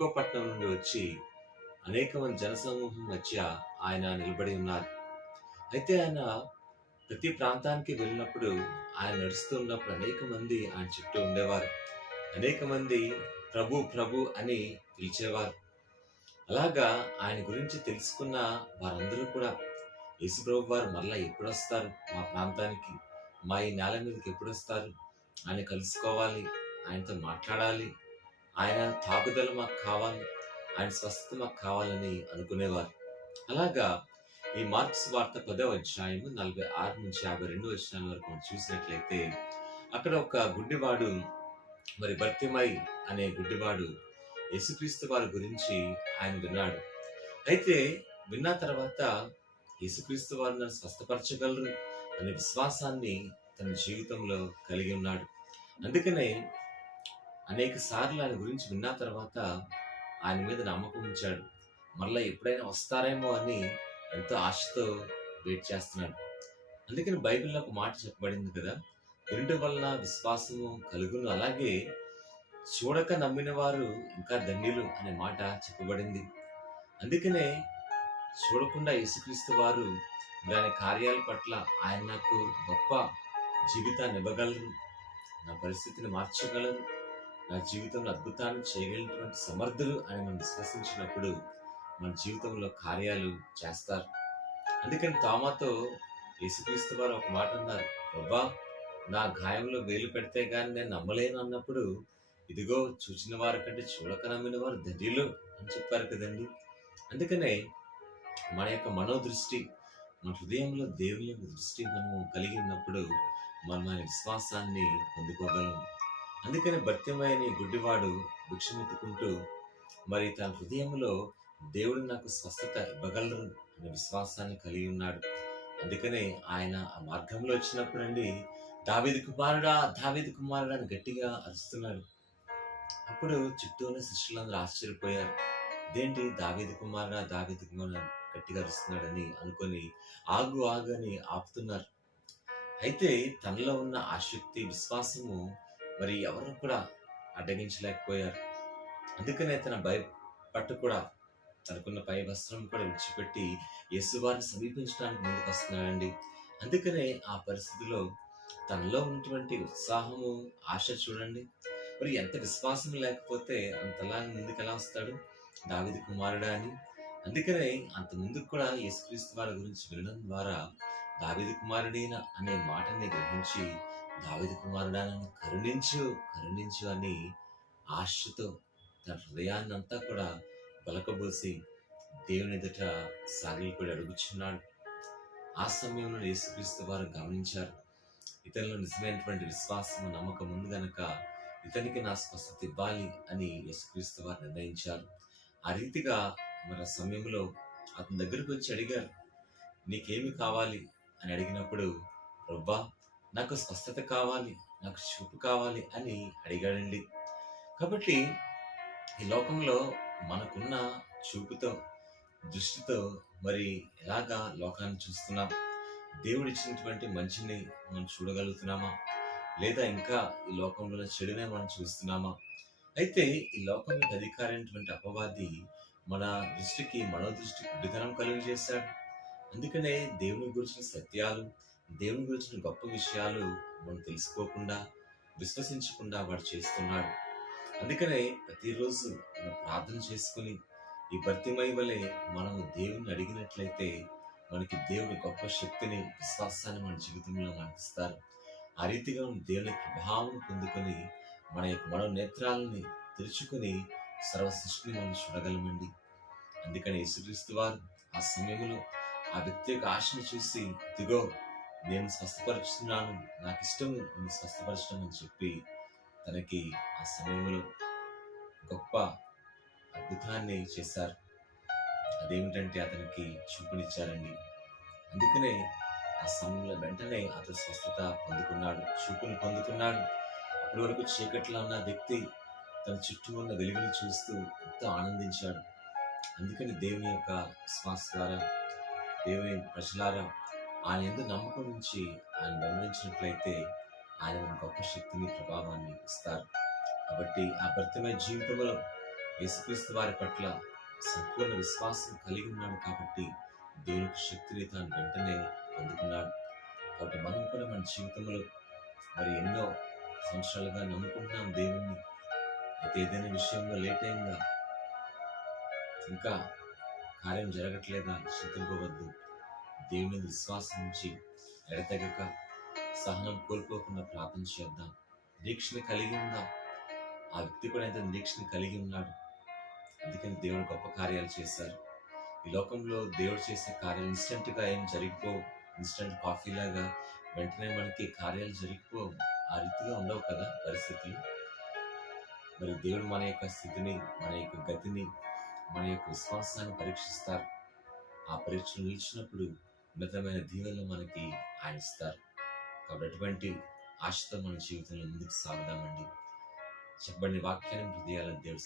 ఎరికో పట్టణం నుండి వచ్చి అనేక మంది జనసమూహం మధ్య ఆయన నిలబడి ఉన్నారు. అయితే ఆయన ప్రతి ప్రాంతానికి వెళ్ళినప్పుడు ఆయన నడుస్తూ ఉన్నప్పుడు అనేక మంది ఆయన చుట్టూ ఉండేవారు. అనేక మంది ప్రభు ప్రభు అని పిలిచేవారు. అలాగా ఆయన గురించి తెలుసుకున్న వారందరూ కూడా యేసుప్రభు వారు మరలా ఎప్పుడు వస్తారు మా ప్రాంతానికి మా ఈ నేల మీదకి ఎప్పుడు వస్తారు ఆయన కలుసుకోవాలి ఆయనతో మాట్లాడాలి ఆయన తాగుదల మాకు కావాలి ఆయన స్వస్థత మాకు కావాలని అనుకునేవారు. అలాగా ఈ మార్క్స్ వార్త పదవ అధ్యాయము నలభై ఆరు నుంచి యాభై రెండు వచ్చిన వరకు మనం చూసినట్లయితే అక్కడ ఒక గుడ్డివాడు మరి భర్తిమై అనే గుడ్డివాడు యేసుక్రీస్తు వారి గురించి ఆయన విన్నాడు. అయితే విన్న తర్వాత యేసుక్రీస్తు వారు నన్ను స్వస్థపరచగలరు అనే విశ్వాసాన్ని తన జీవితంలో కలిగి ఉన్నాడు. అందుకనే అనేక సార్లు ఆయన గురించి విన్న తర్వాత ఆయన మీద నమ్మకం ఉంచాడు. మరలా ఎప్పుడైనా వస్తారేమో అని ఎంతో ఆశతో వెయిట్ చేస్తున్నాడు. అందుకని బైబిల్లో ఒక మాట చెప్పబడింది కదా వినుట వలన విశ్వాసము కలుగును. అలాగే చూడక నమ్మిన వారు ఇంకా ధన్యులు అనే మాట చెప్పబడింది. అందుకనే చూడకుండా యేసుక్రీస్తు వారు మరి ఆయన కార్యాల పట్ల ఆయన నాకు గొప్ప జీవితాన్ని ఇవ్వగలరు నా పరిస్థితిని మార్చగలరు. నా జీవితంలో అద్భుతాన్ని చేయగలిగినటువంటి సమర్థులు అని మనం విశ్వసించినప్పుడు మన జీవితంలో కార్యాలు చేస్తారు. అందుకని తామాతో యేసుక్రీస్తు వారు ఒక మాట అన్నారు బాబా నా గాయంలో వేలు పెడితే కానీ నేను నమ్మలేను అన్నప్పుడు ఇదిగో చూసిన వారి కంటే చూడక నమ్మిన వారు ధైర్యులు అని చెప్పారు కదండి. అందుకనే మన యొక్క మనోదృష్టి మన హృదయంలో దేవుని యొక్క దృష్టి మనము కలిగి ఉన్నప్పుడు మనం మన విశ్వాసాన్ని పొందుకోగలం. అందుకని భర్త్యమైన గుడ్డివాడు భిక్షమెత్తుకుంటూ మరి తన హృదయంలో దేవుడు నాకు స్వస్థత ఇవ్వగలరు అనే విశ్వాసాన్ని కలిగి ఉన్నాడు. అందుకనే ఆయన ఆ మార్గంలో వచ్చినప్పుడు అండి దావేది కుమారుడా దావేది కుమారుడా అని గట్టిగా అరుస్తున్నాడు. అప్పుడు చుట్టూ ఉన్న శిష్యులందరూ ఆశ్చర్యపోయారు. ఇదేంటి దావేది కుమారుడా దావేది కుమారుడా గట్టిగా అరుస్తున్నాడని అనుకొని ఆగు ఆగు అని ఆపుతున్నారు. అయితే తనలో ఉన్న ఆసక్తి విశ్వాసము మరి ఎవరు కూడా అడ్డగించలేకపోయారు. అందుకనే తన భయపట్టు కూడా తనకున్న పై వస్త్రం కూడా విడిచిపెట్టి యేసువారిని సమీపించడానికి ముందుకు వస్తున్నాడండి. అందుకనే ఆ పరిస్థితిలో తనలో ఉన్నటువంటి ఉత్సాహము ఆశ చూడండి. మరి ఎంత విశ్వాసం లేకపోతే అంతలా ముందుకు ఎలా వస్తాడు దావిది కుమారుడా అని. అందుకనే అంత ముందుకు కూడా యేసుక్రీస్తు వారి గురించి వినడం ద్వారా దావిది కుమారుడైన అనే మాటని గ్రహించి దావిది కుమారుడా నన్ను కరుణించు కరుణించు అని ఆశతో తన హృదయాన్ని అంతా కూడా పలకబోసి దేవుని ఎదుట సాగిలిపడి అడుగుచున్నాడు. ఆ సమయంలో యేసుక్రీస్తు వారు గమనించారు. ఇతనిలో నిజమైనటువంటి విశ్వాసము నమ్మకం ఉంది గనక ఇతనికి నా స్వస్థత ఇవ్వాలి అని యేసుక్రీస్తు వారు నిర్ణయించారు. ఆ రీతిగా మన సమయంలో అతని దగ్గరకు వచ్చి అడిగారు నీకేమి కావాలి? అని అడిగినప్పుడు రుబ్బా నాకు స్వస్థత కావాలి నాకు చూపు కావాలి అని అడిగాడండి. కాబట్టి ఈ లోకంలో మనకున్న చూపుతో దృష్టితో మరి ఎలాగా లోకాన్ని చూస్తున్నాం? దేవుడు ఇచ్చినటువంటి మంచిని మనం చూడగలుగుతున్నామా? లేదా ఇంకా ఈ లోకంలో చెడునే మనం చూస్తున్నామా? అయితే ఈ లోకం యొక్క అధికారైనటువంటి అపవాది మన దృష్టికి మనో దృష్టికి కలుగు చేశాడు అందుకనే దేవుని గురించిన సత్యాలు దేవుని గురించిన గొప్ప విషయాలు మనం తెలుసుకోకుండా విశ్వసించకుండా వాడు చేస్తున్నాడు. అందుకనే ప్రతిరోజు మనం ప్రార్థన చేసుకుని ఈ భర్తిమై వలె మనము దేవుని అడిగినట్లయితే మనకి దేవుని గొప్ప శక్తిని విశ్వాసాన్ని మన జీవితంలో మనకి ఆ రీతిగా మనం దేవుని ప్రభావం పొందుకొని మన యొక్క మనో నేత్రాలని తెరుచుకొని సర్వ సృష్టిని మనం చూడగలమండి. అందుకని యేసుక్రీస్తు వారు ఆ సమయంలో ఆ వ్యక్తి యొక్క ఆశను చూసి ఇదిగో నేను స్వస్థపరుచుతున్నాను. నాకు ఇష్టము నేను స్వస్థపరచడం అని చెప్పి తనకి ఆ సమయంలో గొప్ప అద్భుతాన్ని చేశారు. అదేమిటంటే అతనికి చూపునిచ్చారండి. అందుకనే ఆ సమయంలో వెంటనే అతను స్వస్థత పొందుకున్నాడు చూపుని పొందుకున్నాడు. అప్పటి వరకు చీకట్లో ఉన్న వ్యక్తి తన చుట్టూ ఉన్న వెలుగుని చూస్తూ ఎంతో ఆనందించాడు. అందుకని దేవుని యొక్క శ్వాస ద్వారా దేవుని ప్రజలారా ఆయన ఎందుకు నమ్మకం నుంచి ఆయన గమనించినట్లయితే ఆయన మనకు గొప్ప శక్తిని ప్రభావాన్ని ఇస్తారు. కాబట్టి ఆ భర్తమైన జీవితంలో యేసుక్రీస్తు వారి పట్ల సంపూర్ణ విశ్వాసం కలిగి ఉన్నాడు కాబట్టి దేవునికి శక్తిని తాను వెంటనే అందుకున్నాడు. కాబట్టి మనం కూడా మన జీవితంలో మరి ఎన్నో సంవత్సరాలుగా నమ్ముకుంటున్నాం దేవుణ్ణి. అయితే ఏదైనా విషయంలో లేట్ అయిందా? ఇంకా కార్యం జరగట్లేదా? చింతింపవద్దు దేవుని విశ్వాసం నుంచి ఎడతెగక సహనం కోల్పోకుండా ప్రార్థన చేద్దాం. నిరీక్షణ కలిగి ఉందా. ఆ వ్యక్తి కూడా అయితే నిరీక్షణ కలిగి ఉన్నాడు. అందుకని దేవుడు గొప్ప కార్యాలు చేశారు. ఈ లోకంలో దేవుడు చేసే కార్యాలు ఇన్స్టెంట్గా ఏం జరిగిపోవు. ఇన్స్టెంట్ కాఫీ లాగా వెంటనే మనకి కార్యాలు జరిగిపో ఆ రీతిగా ఉండవు కదా పరిస్థితులు. మరి దేవుడు మన యొక్క స్థితిని మన యొక్క గతిని మన యొక్క విశ్వాసాన్ని పరీక్షిస్తారు. ఆ పరీక్షలు నిలిచినప్పుడు మితమైన దీవెనలు మనకి ఆయన ఇస్తారు కాబట్టి అటువంటి ఆశతో మన జీవితంలో ముందుకు సాగుదామండి. చెప్పండి వాక్యాన్ని హృదయాలను దేవుడు